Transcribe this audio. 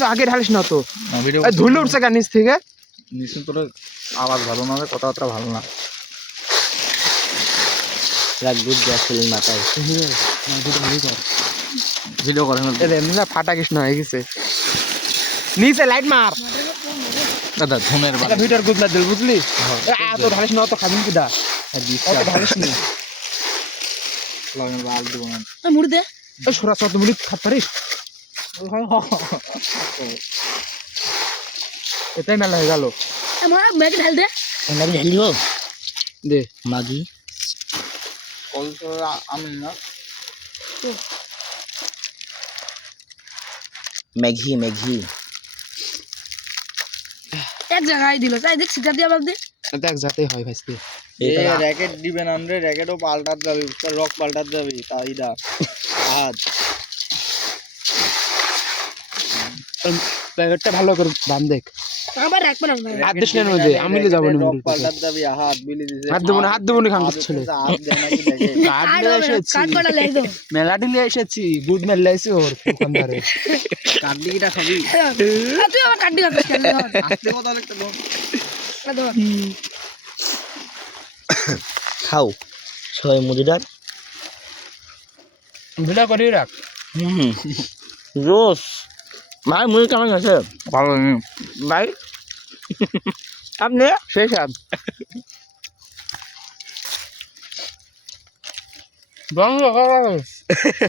কিছু আগে ঢালিস না তো ধুলে উঠছে কেন নিচ থেকে নিচে তোর আওয়াজ ভালো না কথাবার্তা ভালো না গুড গ্যাস ফিলিং মাথায় ভিডিও করে না এমনি না ফাটা কৃষ্ণ হয়ে গেছে নিচে লাইট মার দাদা ধুনের এটা ভিডিওর গুড না দিল বুঝলি এত ঢালিস না তো খাবিন কি দা অত ঢালিস নি লাগেন লাল দিব না মুড়ি দে এই সরা সরা তুমি খাত পারিস এটাই মেলা হয়ে গেল আমার ম্যাগি ঢাল দে ম্যাগি ঢেল দিব দে ম্যাগি কল তো আমি না ম্যাগি ম্যাগি এক জায়গায় দিল তাই দেখ সিটা দিয়ে আবার দে দেখ যাতেই হয় ভাইস্তি র্যাকেট দিবেন আমরা র্যাকেটও পাল্টাত যাবে রক পাল্টাত যাবে তাই দা হাত প্যাকেটটা ভালো করে বান দেখ আবার রাখবে না হাত দিস না ওই যে আমি লে যাবো না রক পাল্টাত যাবে হাত বিলি দিছে হাত দেবো না খামতে ছেলে হাত দেয় নাকি দেখে কাঠ নিয়ে এসেছি কাট কটা লাই দাও মেলাটি নিয়ে এসেছি গুড মেল লাইছি ওর দোকানদারে কাটলিটা খাবি তুই আবার কাট দিবি কেন আস্তে কথা একটা দম খাও সবাই মুদিদার ভিডিও করে রাখ রোজ ভাই মুড়ি কেমন আছে ভালো ভাই আপনি শেষ আপ বন্ধ করা